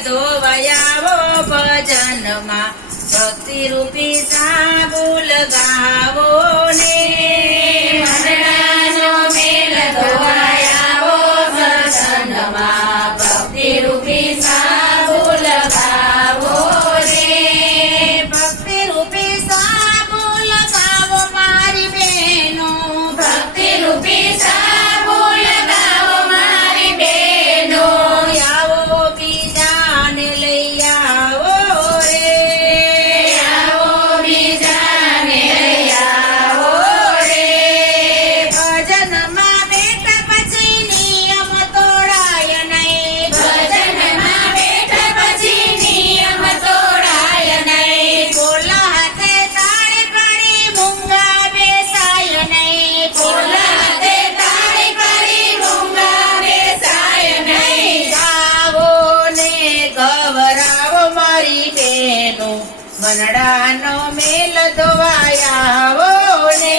ધોવાયાવો ભજનમાં ભક્તિ રૂપી સાબુ લગાવો ને કાનડાનો મેલ ધોવાયા ને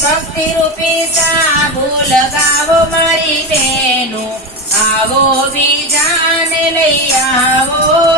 ભક્તિરૂપી સાબુ લગાવો મારી બેનો આવો બીજાને લઈ આવો.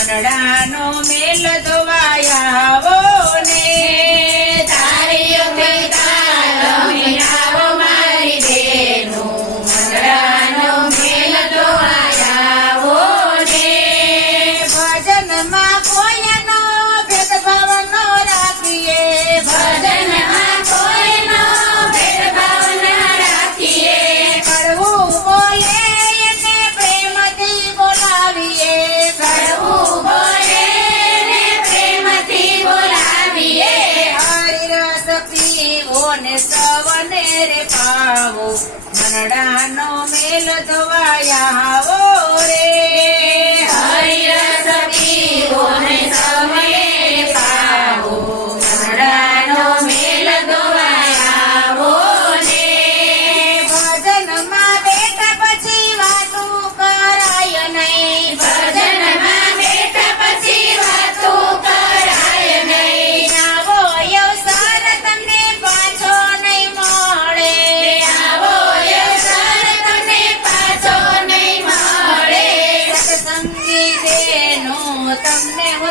મનડાનો મેલ ધોવાયા આવો. નનડાનો મેલ ધવાયા આવો રે. હરિય સખીઓને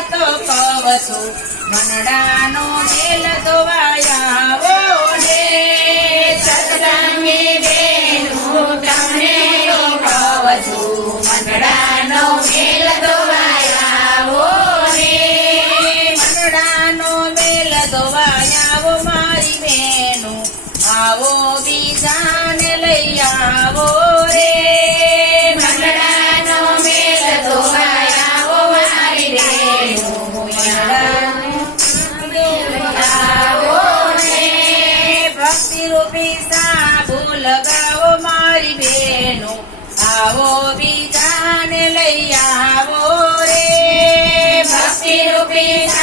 તો કવશો મનડાનો મેલ ધોવાયા ને. મારી બેનું. આવો બીજાને લઈ આવો. લગાવો મારી બેનો. આવો બીજાને લઈ આવો રે. ભક્તિ રૂપી